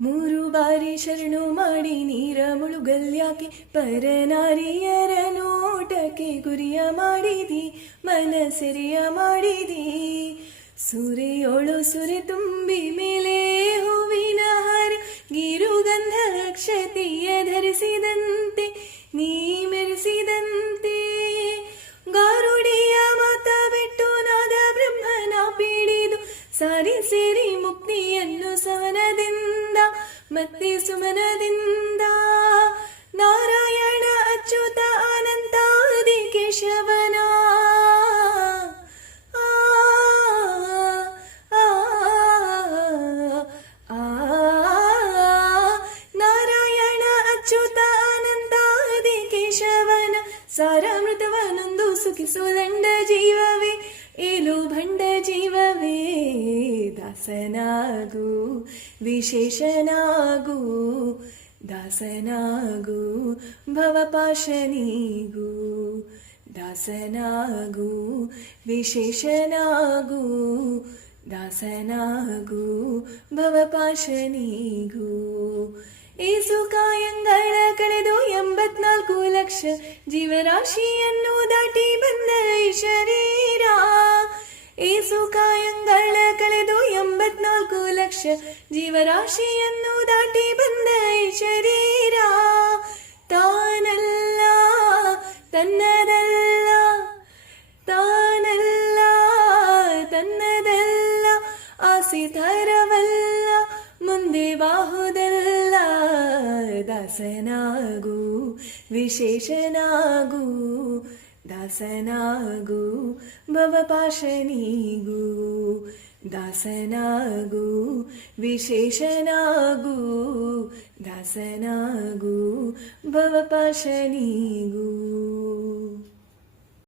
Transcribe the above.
ಮೂರು ಬಾರಿ ಶರಣು ಮಾಡಿ ನೀರ ಮುಳುಗಲ್ಯಾಕೆ ಪರನಾರಿಯರ ನೋಟಕ್ಕೆ ಗುರಿಯ ಮಾಡಿದಿ ಮನಸೆರಿಯ ಮಾಡಿದಿ. ಸುರೆಯೋಳು ಸುರೆ ತುಂಬಿ ಮೇಲೆ ಹೂವಿನ ಹಾರ ಗಿರುಗಂಧ ಅಕ್ಷತೆಯ ಧರಿಸಿದಂತೆ ನೀ ಮೆರೆಸಿದಂತೆ. ಗಾರುಡಿಯ ಮಾತ ಬಿಟ್ಟು ನಾದ ಬ್ರಹ್ಮನ ಪೀಡಿದು ಸಾರಿ ಸೇರಿ ಮುಕ್ತಿಯನ್ನು ಸವನದಿಂದ ಮತ್ತೆ ಸುಮನದಿಂದ. ನಾರಾಯಣ ಅಚ್ಯುತ ಅನಂತಾದಿ ಕೇಶವನ ನಾರಾಯಣ ಅಚ್ಯುತ ಅನಂತಾದಿ ಕೇಶವನ ಸಾರಾಮೃತವನೊಂದು ಸುಖಿಸುಲಂಡ ಜೀವವೇ ಏಲು ಭಂಡ ಜೀವವೇ. ದಾಸನಾಗು ವಿಶೇಷನಾಗು ದಾಸನಾಗು ಭವಪಾಶನಿಗೂ. ದಾಸನಾಗು ವಿಶೇಷನಾಗು ದಾಸನಾಗು ಭವಪಾಶನಿಗೂ. ಏಸು ಕಾಯಂಗಳ ಕಳೆದು 84 ಲಕ್ಷ ಜೀವರಾಶಿಯನ್ನು ದಾಟಿ ಬಂದ ಈ ಶರೀರ. ಏಸು ಕಾಯಂಗಳ ಕಳೆದು 84 ಲಕ್ಷ ಜೀವರಾಶಿಯನ್ನು ದಾಟಿ ಬಂದ ಈ ಶರೀರ. ತಾನಲ್ಲ ತನ್ನದಲ್ಲ ತಾನಲ್ಲ ತನ್ನದಲ್ಲ ಆಸೆ ತರವಲ್ಲ ಮುಂದೆ ಬಾಹುದಲ್ಲ. ದಾಸನಾಗು ವಿಶೇಷನಾಗು ದಾಸನಾಗು ಭವಪಾಶನಿಗೂ. ದಾಸನಾಗು ವಿಶೇಷನಾಗು ದಾಸನಾಗು ಭವಪಾಶನಿಗೂ.